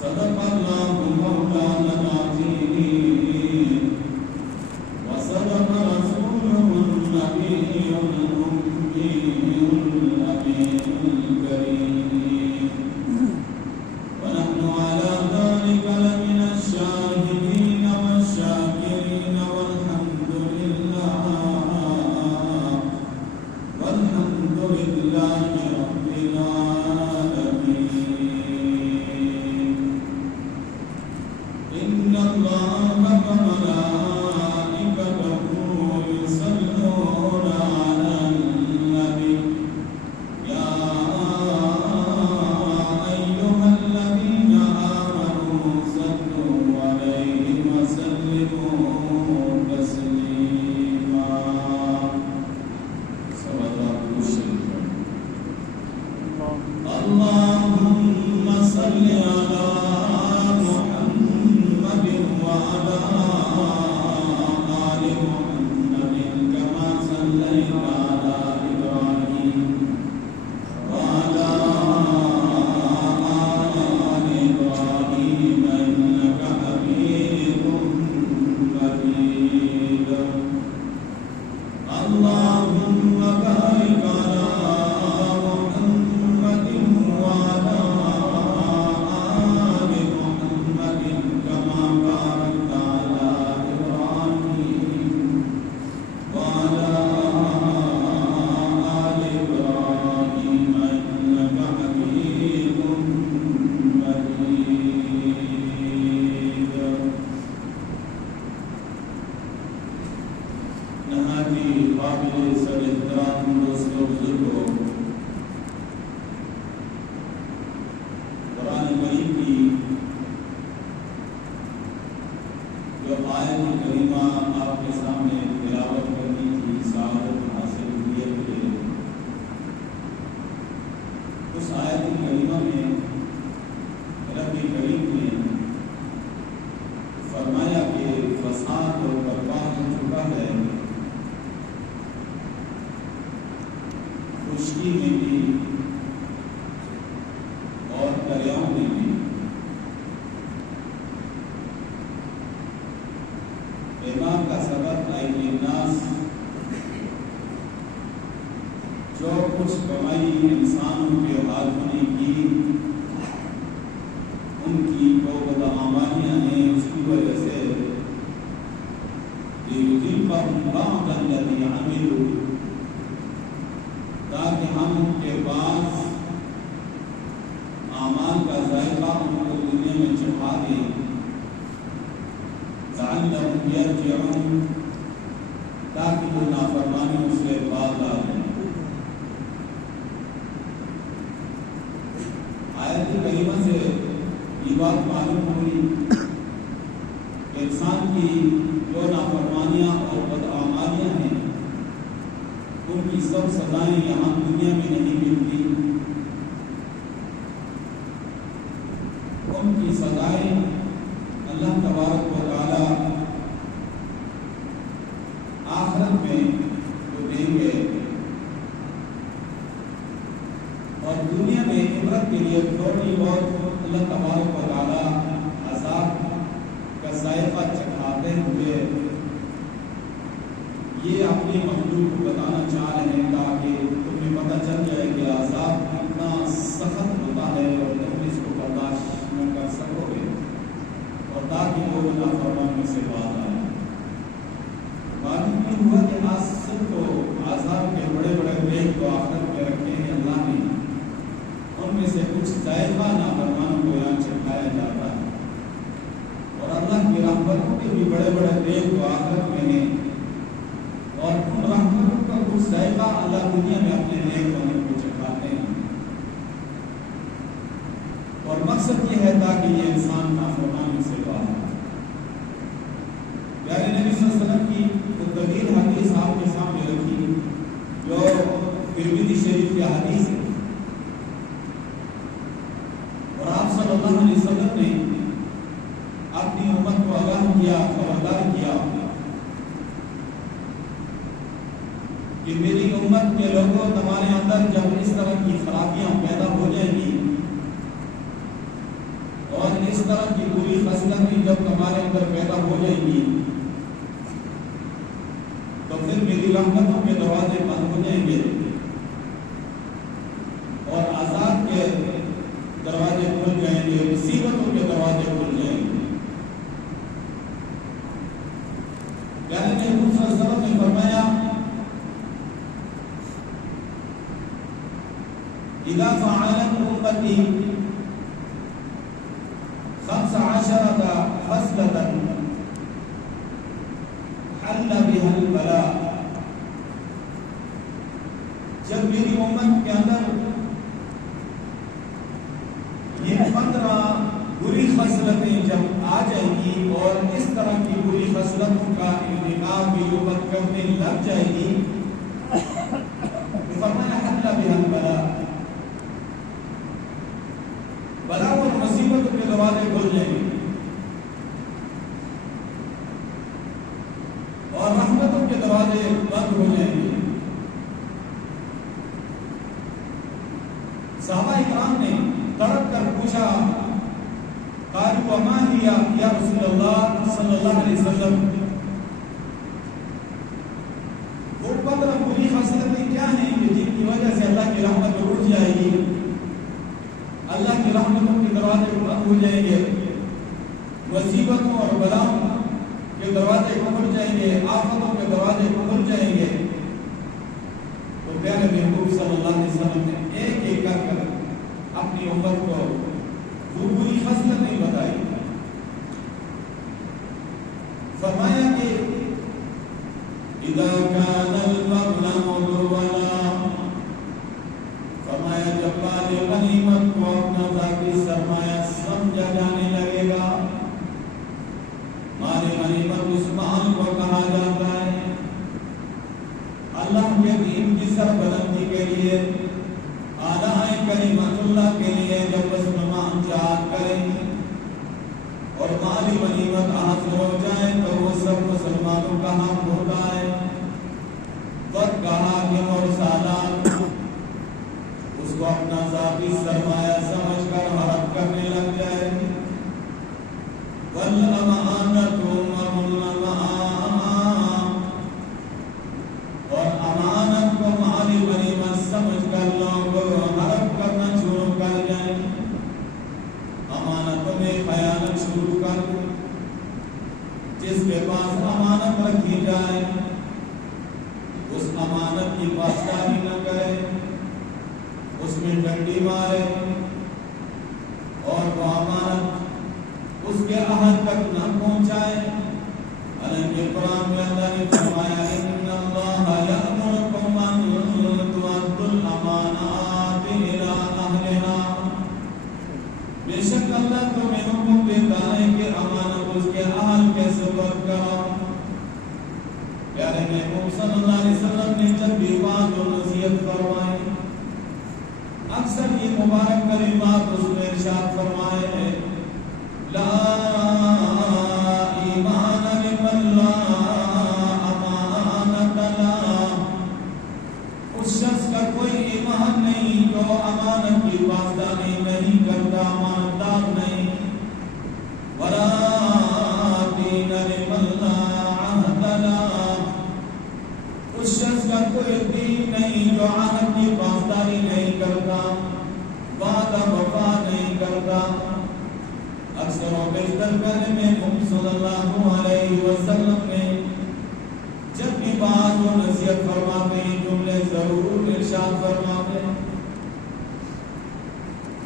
صدق الله مولانا العظيم وصدق نہایت قابل سر احترام دوستوں بزرگوں، قرآن کریم کی جو آیت کریمہ آپ کے سامنے تلاوت کرنی تھی، سعادت حاصل ہوئی ہے، اس آیت کریمہ میں رب کریم نے فرمایا کہ فساد اور برباد ہو چکا ہے، خشکی میں بھی اور دریاؤں میں بھی۔ امام کا سبق ایدی الناس، جو کچھ کمائی انسانوں کے ہاتھوں نے کی، ان کی جو بدعمالیاں ہیں، اس کی وجہ سے لِيُذِيقَهُمْ بَعْضَ الَّذِي عَمِلُوا، تاکہ ہم ان کے بعض اعمال کا ذائقہ ان کو دنیا میں چکھا دیں، لَعَلَّهُمْ يَرْجِعُونَ، تاکہ وہ نافرمانیوں سے باز آ جائیں۔ آیت کریمہ سے یہ بات معلوم ہوئی کہ انسان کی جو نافرمانیاں اور بدعمالیاں ہیں، ان کی سب سزائیں یہاں دنیا میں نہیں ملتی، ان کی سزائیں اللہ تبارک و تعالی آخرت میں وہ دیں گے، اور دنیا میں عبرت کے لیے تھوڑی بہت اللہ تبارک و تعالی عذاب کا ذائقہ چکھاتے ہوئے یہ اپنی مخلوق کو بتانا چاہ رہے ہیں، تاکہ تمہیں پتہ چل جائے کہ عذاب کتنا سخت ہوتا ہے اور تم اس کو برداشت نہ کر سکو گے، اور تاکہ وہ نافرمانیوں سے باز آئیں۔ معلوم نہیں ہوا کہ آج سب کو عذاب کے بڑے بڑے ریٹ کو آخرت میں رکھے ہیں اللہ نے، ان میں سے کچھ ذائقہ نافرمانوں کو یہاں چکھایا جاتا ہے، اور اللہ کی رحمتوں کے بھی بڑے بڑے ریٹ کو آخرت میں ہیں، اور ان رحمتوں کا کچھ ذائقہ اللہ دنیا میں اپنے نیک بندوں کو چکھاتے ہیں، اور مقصد یہ ہے تاکہ یہ انسان نافرمانی سے باز آئے۔ پیارے نبی صلی اللہ علیہ وسلم کی طویل حدیث آپ کے سامنے رکھی، جو ترمذی شریف کی حدیث ہے، اور آپ صلی اللہ علیہ وسلم نے اپنی امت کو آگاہ کیا، خبردار کیا کہ میری امت کے لوگوں، تمہارے اندر جب اس طرح کی خرابیاں پیدا ہو جائیں گی اور اس طرح کی بری خصلتیں جب تمہارے اندر پیدا ہو جائیں گی، تو پھر میری رحمتوں کے دروازے بند ہو جائیں گے اور عذاب کے دروازے کھل جائیں گے، مصیبتوں کے دروازے کھل جائیں گے۔ یعنی کہ حضور صلی اللہ علیہ وسلم نے فرمایا، اذا فعلت امتی 15 خصلة حل بها البلاء، جب میری امت کے اندر یہ 15 بری خصلتیں جب آ جائیں گی اور اس طرح کی بری خصلتوں کا انتخاب بھی امت کرنے لگ جائے گی، فرمایا حل بها البلاء، بلا اور مصیبتوں کے دروازے کھل جائیں گے اور رحمتوں کے دروازے بند ہو جائیں گے۔ صحابہ اکرام نے تڑپ کر پوچھا، قالوا وما هي یا رسول اللہ صلی اللہ علیہ وسلم، وہ 15 بری خصلتیں کیا ہیں کہ جن کی وجہ سے اللہ کی رحمت اڑ جائے گی، اللہ کی رحمتوں کے دروازے بند ہو جائیں گے، مصیبتوں اور بلاؤں کے دروازے کھل جائیں گے، آفتوں کے دروازے کھل جائیں گے؟ تو پیارے محبوب صلی اللہ علیہ وسلم نے ایک ایک کر اپنی امت کو وہ بری خصلتیں بتائی، فرمایا کہ اذا كان المغنم دولا، فرمایا جب مال غنیمت کو اپنا ذاتی سرمایہ سمجھا جانے لگے گا، مال غنیمت اس مال کو کہا جاتا ہے اللہ کے دین کی سربلندی کے لیے، اعلیٰ کلمت اللہ کے لیے جب مسلمان جہاد کریں اور مالی غنیمت حاصل ہو جائے تو وہ سب مسلمانوں کا حق ہوتا ہے۔ وقت کا حاکم اور سالار اس کو اپنا ذاتی سرمایہ سمجھ کر حرب کرنے لگ جائے۔ والامانۃ اور امانت کو مالی غنیمت سمجھ کر لوگ حرب کرنا شروع کر جائیں، امانتوں میں خیانت شروع کر دیں، جس کے پاس امانت رکھی جائے اس امانت کی پاسداری نہ کرے، اس میں ڈنڈی مارے اور وہ امانت اس کے عہد تک نہ پہنچائے۔ حالانکہ قرآن میں اللہ نے فرمایا ان اللہ یأمرکم ان تؤدوا الامانات الی اہلها، بے شک اللہ تمہیں حکم دیتا ہے کہ امانت اس کے اہل کے سپرد کرو۔ پیارے محبوب صلی اللہ علیہ وسلم نے جب بھی بات و نصیحت فرمائی، اکثر یہ مبارک کلمات اس نے ارشاد فرمائے ہیں، لا ایمان لمن لا امانت له، اس شخص کا کوئی ایمان نہیں جو امانت کی پاسداری نہیں کرتا، امانت دار نہیں۔ ولا دین لمن لا عہد له، اس شخص کا کوئی دین نہیں جو عہد کی پاسداری نہیں کرتا، وعدہ وفا نہیں کرتا۔ اکثر و بیشتر پہلے میں صلی اللہ علیہ وسلم نے جب بھی بات و نصیحت فرماتے ہیں جملے ضرور ارشاد فرماتے ہیں،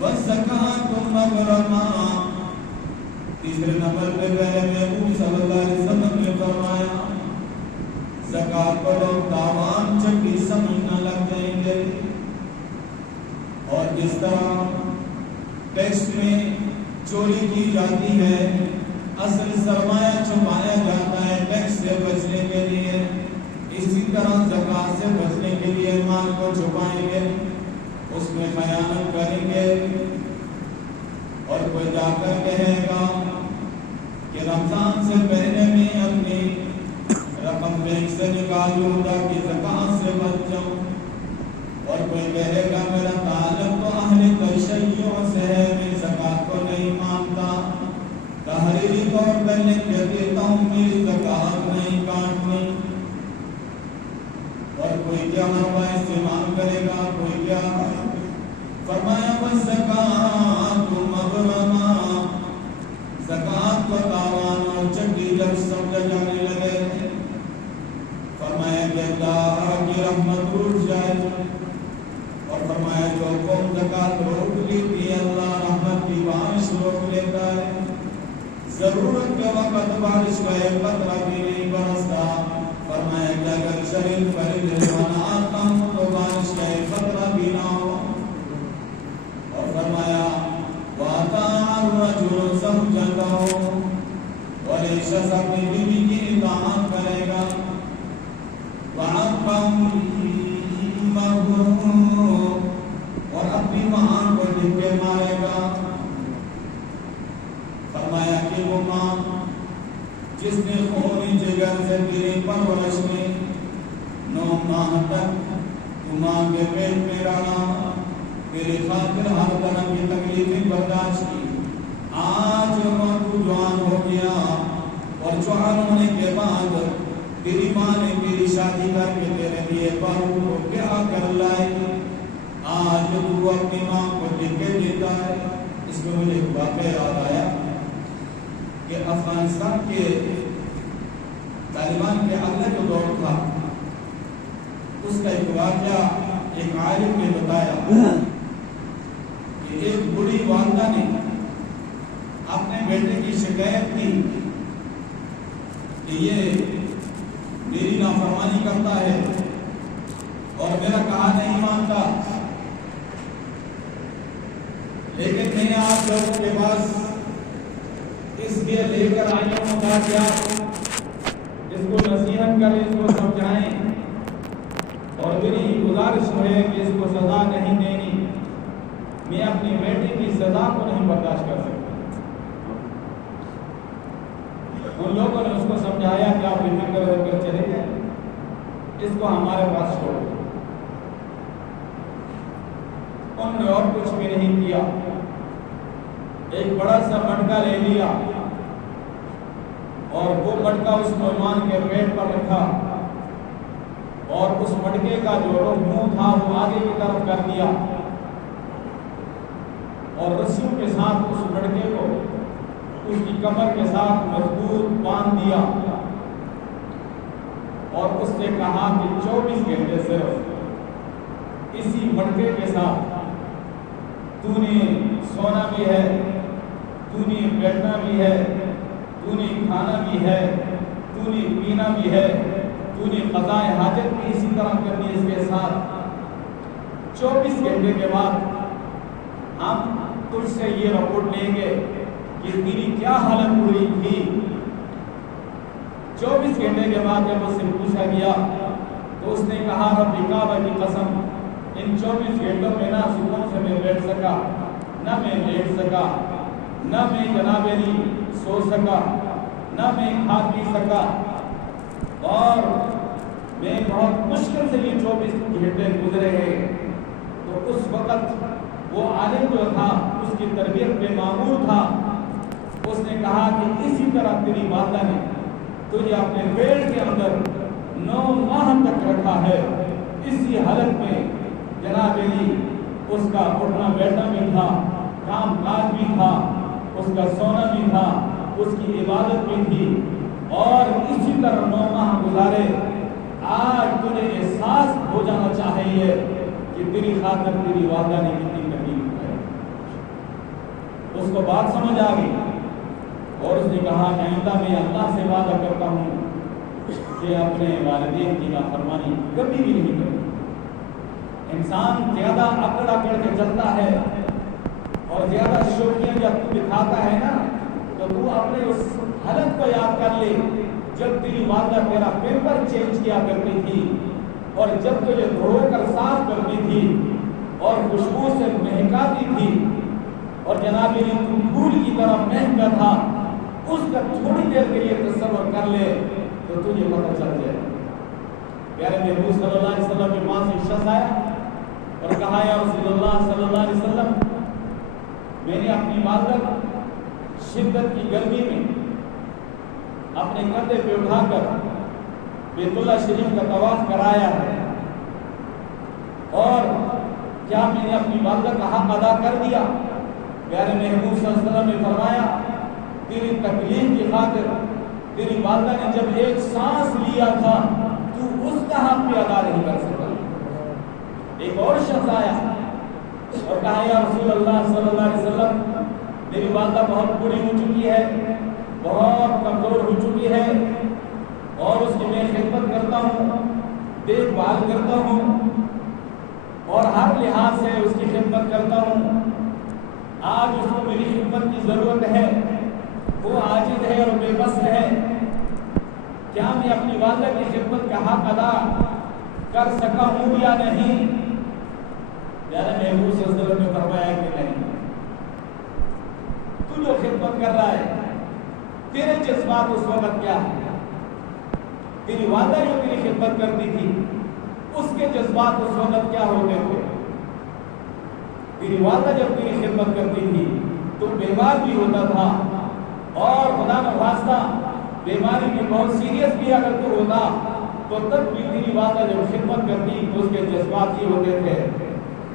وَالزَّكَاةُ مَغْرَمًا، تیسرے نمبر پہ پہلے میں صلی اللہ علیہ وسلم نے فرمایا زکوٰۃ کو لوگ تاوان چکی سمجھنا لگ جائیں گے، اور جس طرح ٹیکس میں چوری کی جاتی ہے، اصل سرمایہ چھپایا جاتا ہے ٹیکس سے بچنے کے لیے، اسی طرح زکوٰۃ سے بچنے کے لیے مال کو چھپائیں گے، اس میں خیانت کریں گے، اور کوئی جا کر کہے گا کہ رمضان سے پہلے میں اپنی رقم بینک سے نکالوں تاکہ زکوٰۃ سے بچ جاؤں، اور کوئی کہے گا میرا تعلق تو اہل تشیع سے ہے، میں زکوٰۃ کو نہیں مانتا، تحریری طور پر لکھ کے دیتا ہوں میری زکوٰۃ نہیں کاٹنی، اور کوئی کیا مروا استعمال کرے گا، کوئی کیا۔ فرمایا والزکاۃ مغرما، زکوٰۃ کو تاوان اور چکی جب سمجھا جانے لگے، فرمایا کہ اللہ کی رحمت روٹ جائے، اور فرمایا جو قوم زکوٰۃ روک لیتی ہے اللہ رحمت کی بارش روک لیتا ہے، ضرورت کے وقت بارش کا ایک قطرہ بھی نہیں برستا۔ فرمایا کہ اگر شریف فرید رضوانہ آتا ہوں تو بارش کا ایک قطرہ بھی نہ ہو، اور فرمایا وَأَطَاعَ الرَّجُلُ زَوْجَتَهُ، اور ایک شخص اپنی بیوی کی اطاعت کرے گا، اور اپنی ماں کو ڈھکے مارے گا۔ فرمایا کہ وہ ماں جس نے خونی جگر سے تیری پرورش میں 9 ماہ تک تو ماں کے پیٹ میں رہا، تیری خاطر ہر طرح کی تکلیفیں برداشت کی، آج وہ تو جوان ہو گیا، اور جوان ہونے کے بعد تیری ماں نے تیری شادی کر کے تیرے لیے بہو کو کیا کر لائی، آج تو اپنی ماں کو ڈھکے دیتا ہے۔ اس میں مجھے ایک واقعہ یاد آیا کہ افغانستان کے طالبان کے اگلے جو دور تھا اس کا ایک واقعہ ایک عالم نے بتایا کہ ایک بڑی والدہ نے اپنے بیٹے کی شکایت کی کہ یہ میری نافرمانی نافرمانی کرتا ہے اور میرا کہا نہیں مانتا، لیکن میں آپ لوگوں کے پاس اس لیے لے کر آئی ہوں تاکہ آپ اس کو نصیحت کریں، اس کو سمجھائیں، اور میری گزارش ہے کہ اس کو سزا نہیں دینی۔ میں اپنی بیٹی کی سزا کو نہیں برداشت کر سکتا۔ ان لوگوں نے اس کو سمجھایا کہ آپ بے فکر ہو کر چلے جائیں، اس کو ہمارے پاس چھوڑ دو۔ انہوں نے اور کچھ بھی نہیں کیا، ایک بڑا سا مٹکا لے لیا اور وہ مٹکا اس نوجوان کے پیٹ پر رکھا، اور اس مٹکے کا جو منہ تھا وہ آگے کی طرف کر دیا، اور رسیوں کے ساتھ اس مٹکے کو اس کی کمر کے ساتھ مضبوط باندھ دیا، اور اس نے کہا کہ 24 گھنٹے صرف اسی مٹکے کے ساتھ تو نے سونا بھی ہے، تو نے بیٹھنا بھی ہے، تو نے کھانا بھی ہے، تو نے پینا بھی ہے، تو نے قضاء حاجت بھی اسی طرح کرنی ہے اس کے ساتھ۔ 24 گھنٹے کے بعد ہم تجھ سے یہ رپورٹ لیں گے کہ تیری کیا حالت ہوئی تھی۔ 24 گھنٹے کے بعد جب اس سے پوچھا گیا تو اس نے کہا رب کعبہ کی قسم، ان 24 گھنٹوں میں نہ سکون سے میں بیٹھ سکا، نہ میں لیٹ سکا، نہ میں جناب علی سو سکا، نہ میں کھا پی سکا، اور میں بہت مشکل سے یہ 24 گھنٹے گزرے ہیں۔ تو اس وقت وہ عالم جو تھا، اس کی تربیت پہ معمور تھا، اس نے کہا کہ اسی طرح تیری والدہ نے تجھے اپنے پیٹ کے اندر 9 ماہ تک رکھا ہے، اسی حالت میں جناب علی اس کا اٹھنا بیٹھنا بھی تھا، کام کاج بھی تھا، اس کا سونا بھی تھا، اس کی عبادت بھی تھی، اور اسی طرح 9 ماہ گزارے۔ آج تجھے احساس ہو جانا چاہیے کہ تیری خاطر تیری والدہ نے کتنی تکلیف ہے۔ اس کو بات سمجھ آ گئی، اور اس نے کہا کہ آئندہ میں اللہ سے وعدہ کرتا ہوں کہ اپنے والدین کی نافرمانی کبھی بھی نہیں کروں۔ انسان زیادہ اکڑ کے چلتا ہے اور زیادہ شوقیاں جب تو دکھاتا ہے نا، تو تو اپنے اس حالت کو یاد کر لے جب تیری والدہ تیرا پیپر چینج کیا کرتی تھی، اور جب تجھے دھو کر صاف کرتی تھی اور خوشبو سے مہکاتی تھی، اور جناب علی تو پھول کی طرح مہکتا تھا، اس کا تھوڑی دیر کے لیے تصور کر لے تو تجھے پتہ چل جائے۔ پیارے محبوب صلی اللہ علیہ وسلم کے پاس ایک شخص آیا اور کہا یا رسول اللہ صلی اللہ علیہ وسلم، میں نے اپنی والدہ شدت کی گرمی میں اپنے کندھے پہ اٹھا کر بیت اللہ شریف کا طواف کرایا ہے، اور کیا میں نے اپنی والدہ کا حق ادا کر دیا؟ پیارے محبوب صلی اللہ علیہ وسلم نے فرمایا تیری تکلیف کی خاطر تیری والدہ نے جب ایک سانس لیا تھا تو اس کا حق بھی ادا نہیں کر سکتا۔ ایک اور شخص آیا اور کہا یا رسول اللہ صلی اللہ علیہ وسلم، میری والدہ بہت بوڑھی ہو چکی ہے، بہت کمزور ہو چکی ہے، اور اس کی میں خدمت کرتا ہوں، دیکھ بھال کرتا ہوں، اور ہر لحاظ سے اس کی خدمت کرتا ہوں۔ آج اس کو میری خدمت کی ضرورت ہے، وہ عاجز ہے اور بے بس ہے، کیا میں اپنی والدہ کی خدمت کا حق ادا کر سکا ہوں یا نہیں؟ پیارے محبوب صلی اللہ علیہ وسلم نے فرمایا کہ نہیں۔ تو جو خدمت کر رہا ہے، تیرے جذبات اس وقت کیا ہے؟ تیری والدہ جو تیری خدمت کرتی تھی اس کے جذبات اس وقت کیا ہوتے تھے؟ تیری والدہ جب تیری خدمت کرتی تھی تو بیمار بھی ہوتا تھا، اور خدا نخواستہ بیماری بھی بہت سیریس بھی اگر تو ہوتا تو تب بھی تیری والدہ جب خدمت کرتی تو اس کے جذبات یہ ہوتے تھے،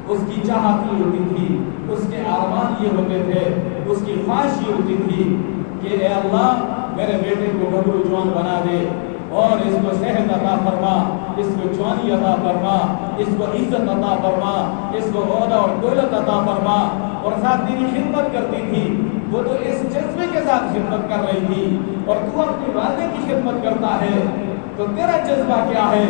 اس کی چاہت یہ ہوتی تھی، اس کے آرمان یہ ہوتے تھے، اس کی خواہش یہ ہوتی تھی کہ اے اللہ میرے بیٹے کو گھبرو جوان بنا دے، اور اس کو صحت عطا فرما، اس کو جوانی عطا فرما، اس کو عزت عطا فرما، اس کو عہدہ اور دولت عطا فرما۔ اور ساتھ تیری خدمت کرتی تھی، وہ تو اس جذبے کے ساتھ خدمت کر رہی تھی، اور تو اپنی والدہ کی خدمت کرتا ہے تو تیرا جذبہ کیا ہے،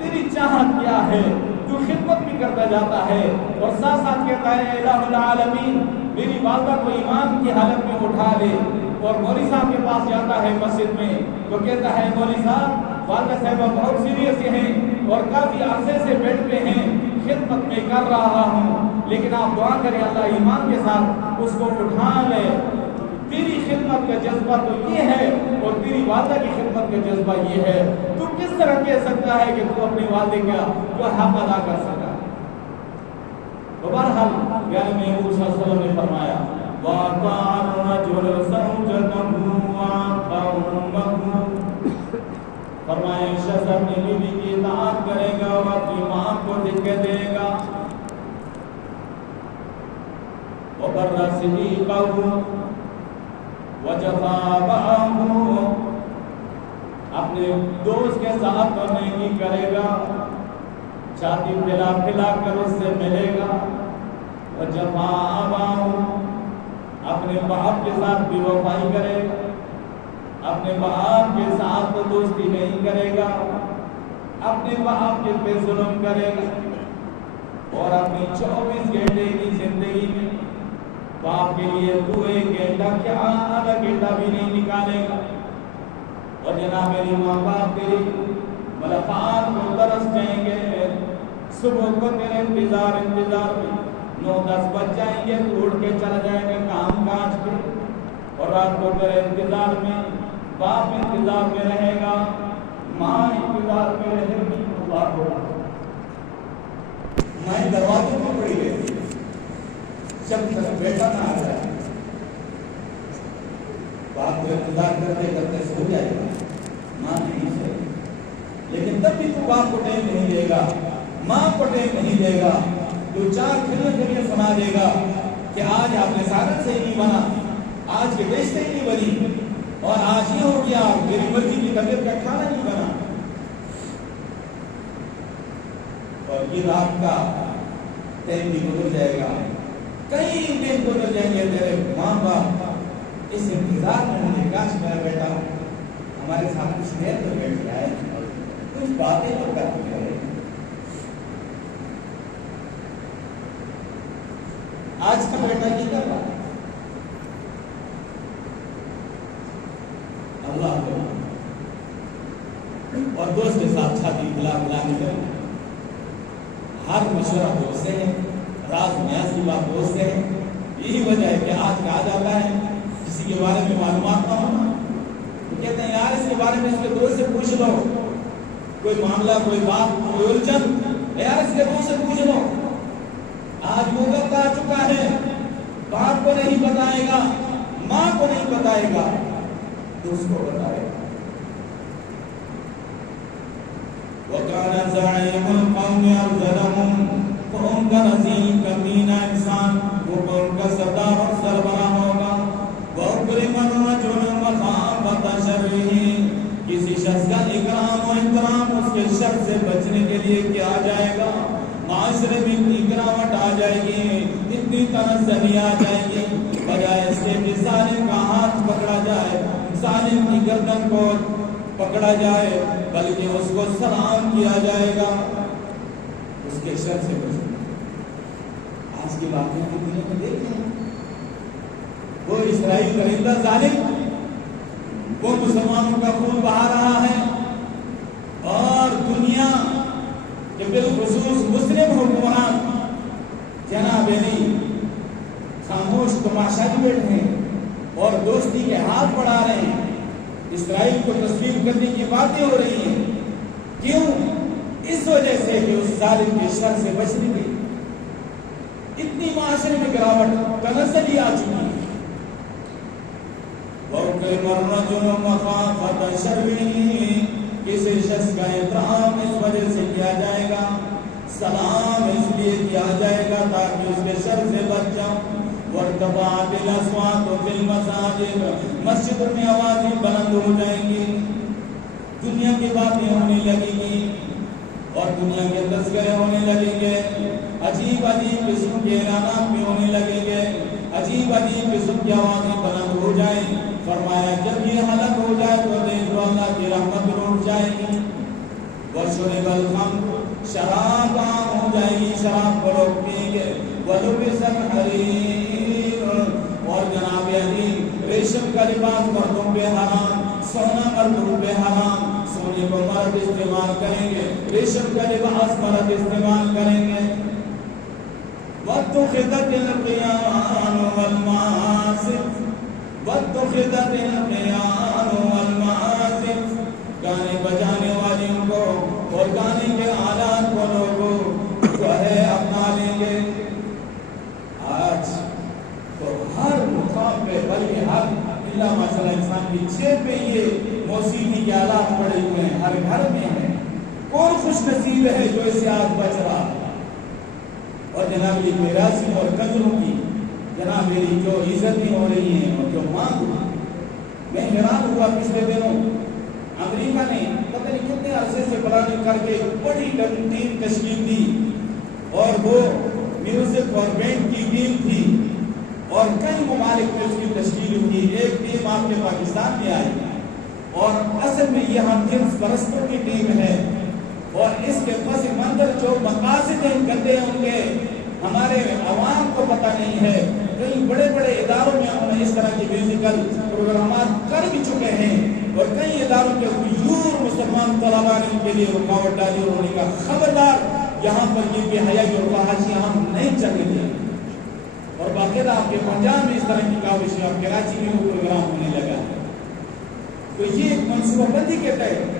تیری چاہت کیا ہے؟ تو خدمت بھی کرتا جاتا ہے اور ساتھ ساتھ کہتا ہے الہ العالمین میری والدہ کو ایمان کی حالت میں اٹھا لے، اور مولوی صاحب کے پاس جاتا ہے مسجد میں تو کہتا ہے مولوی صاحب والدہ صاحبہ بہت سیریس ہیں اور کافی عرصے سے بیڈ پہ ہیں، خدمت میں کر رہا ہوں، لیکن آپ دعا کریں اللہ ایمان کے ساتھ اس کو اٹھا لے۔ تیری خدمت کا جذبہ تو یہ ہے اور تیری والدہ کی خدمت کا جذبہ یہ ہے، تو کس طرح کہہ سکتا ہے کہ تو اپنی والدہ کا جو حق ادا کر سکا؟ تو بہرحال پیارے محبوب صلی اللہ علیہ وسلم نے فرمایا وَأَطَاعَ الرَّجُلُ زَوْجَتَهُ وَأَطَاعَ أُمَّهُ، فرمایا شخص اپنی بیوی کی اطاعت کرے گا اور اپنی ماں کو دھکے دے گا، وَبَرَّ صِدِيقَهُ وَجَفَا بَعَهُ، اپنے دوست کے ساتھ نیکی کرے گا، چھاتی پھیلا پھیلا کر اس سے ملے گا، وَجَفَا أَبَاهُ، اپنے باپ کے ساتھ بے وفائی کرے گا، اپنے باپ کے ساتھ تو دوستی نہیں کرے گا، اپنے باپ کے پہ ظلم کرے گا، اور اپنی 24 گھنٹے کی زندگی میں باپ کے لیے تو 1 گھنٹہ کیا آدھا گھنٹہ بھی نہیں نکالے گا، اور جناب میری ماں باپ تیری ملاقات کو ترس جائیں گے، صبح کو تیرے انتظار میں 9-10 بج جائیں گے، تو اٹھ کے چلا جائے گا کام کاج پہ، اور رات کو تیرے انتظار میں باپ انتظار میں رہے گا، ماں انتظار میں رہے گی، اللہ ہوگا مائیں دروازے میں پڑی رہتی ہے جب تک بیٹا نہ آ جائے، باپ کو انتظار کرتے کرتے سو جائے گا، ماں نہیں سوئے، لیکن تب بھی تو باپ کو ٹائم نہیں دے گا، ماں کو ٹائم نہیں دے گا، تو 4 کھلے سنا دے گا کہ آج آپ نے سارن سے نہیں بنا، آج کے رشتے نہیں بنی، اور آج یہ ہو گیا میری مرضی کی طبیعت کا کھانا نہیں بنا، اور یہ رات کا ٹائم بھی گزر جائے گا، کئی دن گزر جائیں گے، تیرے ماں باپ اس انتظار میں ہوں گے کاش میرا بیٹا ہمارے ساتھ کچھ دیر تو بیٹھ جائے، کچھ باتیں تو کرتے رہے۔ آج کا بیٹا کی کر رہا ہے اللہ کو، اور دوست کے ساتھ چھاتی پھیلا پھیلا کے ہر مشورہ دوست سے ہے، راز نیاز کی بات دوست سے ہے، یہی وجہ ہے کہ آج کہا جاتا ہے کسی کے بارے میں معلومات نہ ہونا تو کہتے ہیں یار اس کے بارے میں اس کے دوست سے پوچھ لو، کوئی معاملہ کوئی بات کوئی الجھن یار اس کے دوست سے پوچھ لو۔ آج وہ وقت آ چکا ہے، باپ کو نہیں بتائے گا، ماں کو نہیں بتائے گا، دوست کو بتائے گا۔ وَكَانَ زَعِيمُ الْقَوْمِ أَفْضَلَهُمْ، تو ان کا عظیم کمینہ انسان وہ ان کا سردار اور سربراہ ہوگا۔ وَأُكْرِمَ الرَّجُلُ مَخَافَةَ شَرِّهِ، کسی شخص کا اکرام و احترام اس کے شر سے بچنے کے لیے کیا جائے گا، معاشرے میں اتنی گراوٹ آ جائے گی، اتنی تنزلی آ جائے گی، بجائے اس کے کہ ظالم کا ہاتھ پکڑا جائے، ظالم کی گردن کو پکڑا جائے، بلکہ اس کو سلام کیا جائے گا، اس کے شر سے بچنا۔ آج کی باتیں کی دنیا میں دیکھیں، وہ اسرائیل کرندہ ظالم وہ مسلمانوں کا خون بہا رہا ہے، اور دنیا کہ بالخصوص مسلم حکمران جناب علی خاموش تماشائی بیٹھے ہیں اور دوستی کے ہاتھ بڑھا رہے ہیں، اسرائیل کو تسلیم کرنے کی باتیں ہو رہی ہیں، کیوں؟ اس وجہ سے کہ اس ظالم کے شر سے بچنے گئی، اتنی معاشرے میں گراوٹ تنزلی آ چکی ہے۔ وَأُكْرِمَ الرَّجُلُ مَخَافَةَ شَرِّهِ، کسی شخص کا احترام اس وجہ سے کیا جائے گا، سلام اس لیے کیا جائے گا تاکہ اس کے شر سے بچ جاؤں۔ وَارْتَفَعَتِ الْأَصْوَاتُ فِي الْمَسَاجِدِ، مسجد میں آوازیں بلند ہو جائیں گی، دنیا کی باتیں ہونے لگیں گی اور دنیا کے تذکرے ہونے لگیں گے، عجیب عجیب قسم کے اعلانات بھی ہونے لگیں گے، عجیب عجیب قسم کی آوازیں بلند ہو جائیں، فرمایا جب یہ ہلاک ہو جائے تو دیکھ لو اللہ کی رحمت روٹ جائے گی. وشرب الخمر, شراب عام ہو جائے گی, شراب کو لوگ پئیں گے. ولبس الحریر, اور جناب حریر ریشم کا لباس مردوں پہ حرام, سونا مردوں پہ حرام. سونے کو مرد استعمال کریں گے, ریشم کا لباس مرد استعمال کریں گے. واتخذت القیان والمعازف, واتخذت القیان والمعازف, گانے بجانے والوں کو اور گانے کے آلات کو لوگوں جو ہے اپنا لیں گے. آج تو ہر مقام پہ بلکہ ہر اللہ ماشاء اللہ انسان کی جیب پہ یہ موسیقی کے آلات پڑے ہوئے ہیں, ہر گھر میں ہیں. کون خوش نصیب ہے جو اسے آج بچ رہا ہے. اور جناب یہ میراثی اور قدروں کی جناب میری جو عزتیں ہو رہی ہیں اور جو مانگ, میں حیران ہوا پچھلے دنوں امریکہ نے پتہ نہیں کتنے عرصے سے پلاننگ کر کے بڑی ٹیم تشکیل دی, اور وہ میوزک اور بینڈ کی ٹیم تھی, اور کئی ممالک میں اس کی تشکیل ہوئی. ایک ٹیم آپ کے پاکستان میں آئی, اور اصل میں یہ ہم جنس پرستوں کی ٹیم ہے, اور اس کے پس منظر جو مقاصد ہیں گندے ہیں ان کے ہمارے عوام کو پتہ نہیں ہے. کئی بڑے بڑے اداروں میں انہوں نے اس طرح کے میوزیکل پروگرامات کر بھی چکے ہیں, اور کئی اداروں کے غیور مسلمان طلباء نے ان کے لیے رکاوٹ ڈالی, اور انہوں نے کہا خبردار یہاں پر یہ بے حیائی اور فحاشی ہم نہیں چلنے دیں. اور باقاعدہ آپ کے پنجاب میں اس طرح کی کاوشیں, آپ کراچی میں وہ پروگرام ہونے لگا. تو یہ ایک منصوبہ بندی کے تحت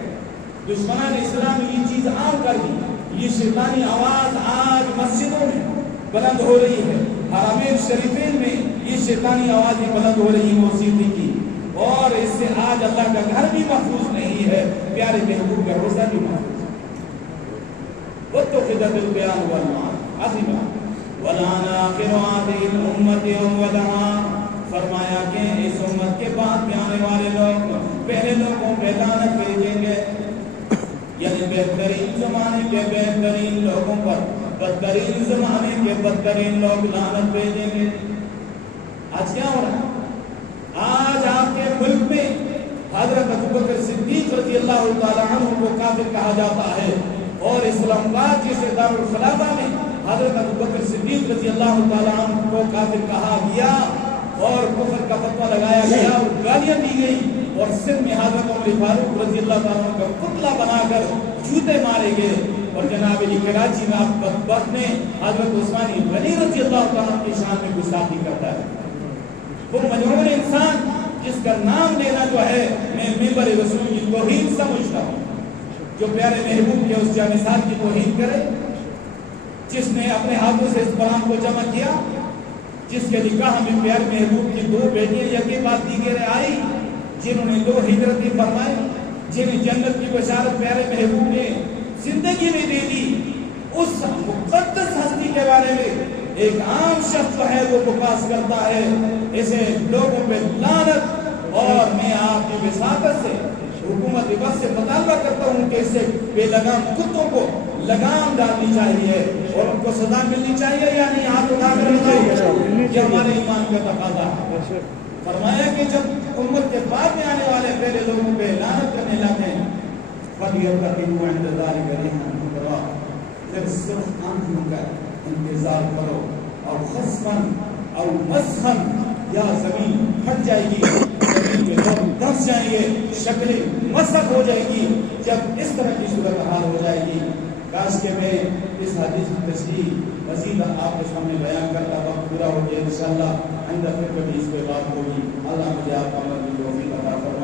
دشمنان اسلام یہ چیز عام کر دی. یہ شیطانی آواز آج مسجدوں میں بلند ہو رہی ہے, حرمین شریفین میں یہ شیطانی آوازیں بلند ہو رہی ہیں موسیقی کی, اور اس سے آج اللہ کا گھر بھی محفوظ نہیں ہے, پیارے محبوب کا روزہ بھی محفوظ ہے. واتخذت القیان والمعازف عظیما ولعن آخر هذه الامة اولها, فرمایا کہ اس امت کے بعد کے آنے والے لوگ پہلے لوگوں پہ لعنت بھیجیں گے, یعنی بہترین زمانے کے بہترین لوگوں پر بدترین زمانے کے بدترین لوگ لعنت بھیجیں گے. آج کیا ہو رہا ہے؟ آج آپ کے ملک میں حضرت ابوبکر صدیق رضی اللہ تعالیٰ عنہ کو کافر کہا جاتا ہے, اور اسلام آباد جیسے دارالخلافہ میں حضرت ابوبکر صدیق رضی اللہ تعالیٰ عنہ کو کافر کہا گیا, اور کفر کا فتویٰ لگایا گیا, اور گالیاں دی گئی, اور سندھ میں حضرت عمر فاروق رضی اللہ تعالیٰ عنہ کا پتلا بنا کر جوتے مارے گئے. اور جناب علی کراچی میں آپ بدبخت نے حضرت عثمانی غنی رضی اللہ تعالیٰ عنہ کی شان میں گستاخی کرتا ہے. وہ مجنون انسان جس کا نام لینا جو ہے میں ممبر رسول کی توہین سمجھتا ہوں, جو پیارے محبوب کے اس جانثال کی توہین کرے, جس نے اپنے ہاتھوں سے اس قرآن کو جمع کیا, جس کے نکاح میں پیارے محبوب کی 2 بیٹیاں یکے بعد دیگر آئی, جنہوں نے 2 ہجرتیں فرمائی, جنہیں جنت کی بشارت پیارے محبوب نے زندگی میں دے دی, اس مقدس ہستی کے بارے میں ایک عام شخص جو ہے وہ بکواس کرتا ہے. اسے لوگوں پہ لعنت, اور میں آپ کی وساطت سے حکومت وقت سے مطالبہ کرتا ہوں کہ اس سے بے لگام کتوں کو لگام ڈالنی چاہیے, اور ان کو سزا ملنی چاہیے, یا نہیں ہاتھ اٹھا کر بتائیے, یہ ہمارے ایمان کا تقاضا ہے. فرمایا کہ جب امت کے بعد میں آنے والے پہلے لوگوں پہ لعنت کرنے لگے ہیں, فَلْيَرْتَقِبُوا عِنْدَ ذَلِكَ رِيحًا مُّرْسَلًا, پھر صرف آنکھوں کا انتظار کرو, اور خصفاً اور مسخاً, یا زمین پھٹ جائے گی, زمین کے لوگ دھس جائیں گے, شکلیں مسخ ہو جائے گی, جب اس طرح کی صورتحال ہو جائے گی. کاش کہ میں اس حدیث کی تشریح مزید آپ کے سامنے بیان کرتا, وقت پورا ہو گیا. انشاءاللہ آئندہ پھر کبھی اس پہ بات ہوگی. اللہ مجھے آپ کو عمل کی توفیق عطا فرمائے.